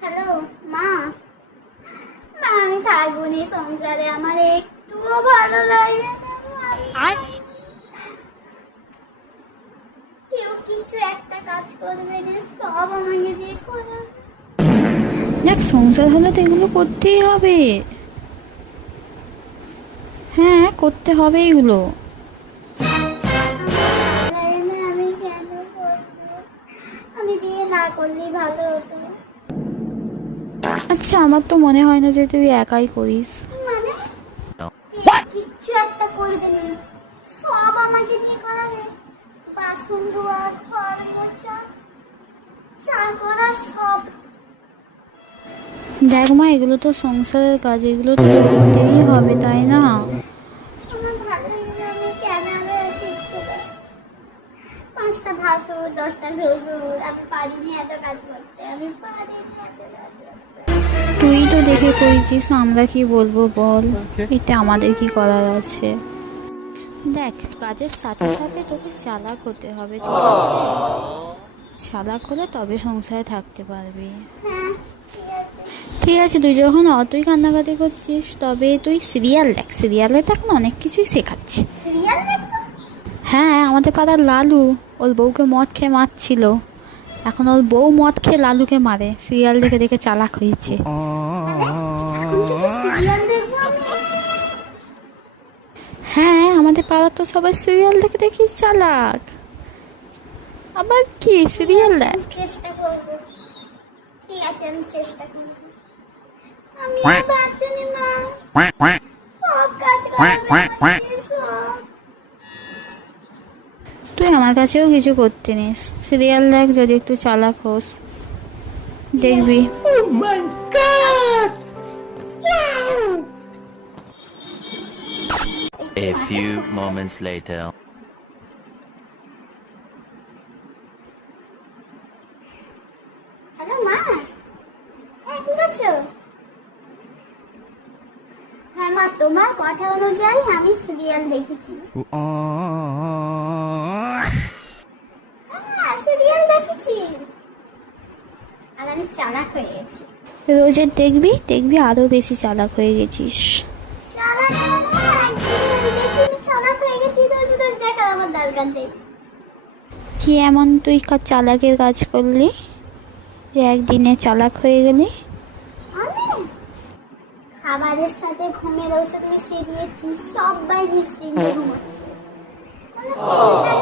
Hello মা। মা আমি থাকবো না এই সংসারে, আমার একটুও ভালো লাগে না। কেউ কিছু একটা কাজ করবে না, সব আমাকে দিয়ে করাবে। দেখ, সংসার হলে তো এগুলো করতেই হবে। হ্যাঁ, করতে হবে এগুলো। আমি কেন করবো? আমি বিয়ে না করলেই ভালো হতো। আচ্ছা, আমার তো মনে হয় না যে তুই একাই করিস। মানে কিচ্ছু একটা করবে না, সব আমাকে দিয়ে করাবে। বাসন ধোয়া, ঘর মোছা, চা করা, সব। দেখ মা, এগুলো তো সংসারের কাজ, এগুলো তো করতেই হবে, তাই না? আমার ভালো লাগে না, আমি কেন আছি? 5টা ভাসুর, 10টা শ্বশুর, আমি পারিনি এত কাজ করতে, আমি পারিনি এত কাজ করতে। তুই তো দেখে করেছিস, আমরা কি বলবো বল? এটা আমাদের কি করার আছে? দেখ, কাজের সাথে সাথে তোকে চালাক হতে হবে, ঠিক আছে? চালাক হলে তবে সংসারে থাকতে পারবি। হ্যাঁ ঠিক আছে। ঠিক আছে, তুই যখন অতই কান্নাকাটি করছিস, তবে তুই সিরিয়াল দেখ। সিরিয়ালে তো এখন অনেক কিছুই শেখাচ্ছে। সিরিয়াল দেখবো? হ্যাঁ, আমাদের পাড়ার লালু ওর বউকে মদ খেয়ে মারছিল, এখন ওর বউ মদ খেয়ে লালুকে মারে। সিরিয়াল দেখে দেখে চালাক হয়েছে। এখন থেকে সিরিয়াল দেখবো আমি? হ্যাঁ, আমাদের পাড়ার তো সবাই সিরিয়াল দেখে দেখি চালাক। আবার কি সিরিয়াল দেখ। চেষ্টা করবো। ঠিক আছে, আমি চেষ্টা করবো। আমি আর বাঁচি না মা, সব কাজ করাবে আমাকে, সব। তুই আমার কাছেও কিছু করতে নিস, সিরিয়াল দেখ, যদি একটু চালাক হোস দেখবি। A few moments later. Hello মা। হ্যাঁ, কি করছো? হ্যাঁ মা, তোমার কথা অনুযায়ী আমি সিরিয়াল দেখেছি। হ্যাঁ, সিরিয়াল দেখেছি, আর আমি চালাক হয়ে গেছি। রোজের দেখবি দেখবি আরো বেশি চালাক হয়ে গেছিস। চালাক মানে একদিন দেখি আমি চালাক হয়ে গেছি, রোজ রোজ দেখার আমার দরকার নেই। কি এমন তুই চালাকের কাজ করলি যে একদিনে চালাক হয়ে গেলি? আমি খাবারের সাথে ঘুমের ওষুধ মিশিয়ে দিয়েছি, সবাই নিশ্চিন্তে ঘুমোচ্ছে। কোনো টেনশন